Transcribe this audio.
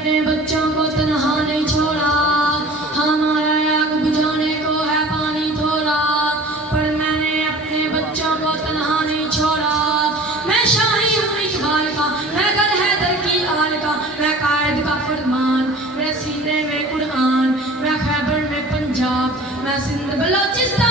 अपने बच्चों को तन्हा नहीं छोड़ा, हमारा आग बुझाने को है पानी थोड़ा, पर मैंने अपने बच्चों को तन्हा नहीं छोड़ा। मैं शाही हूँ इकबाल का, मैं गल हैदर की आल का, मैं कायद का फरमान, मैं सीने में कुरान, मैं खैबर में पंजाब, मैं सिंध बलोचिस्तान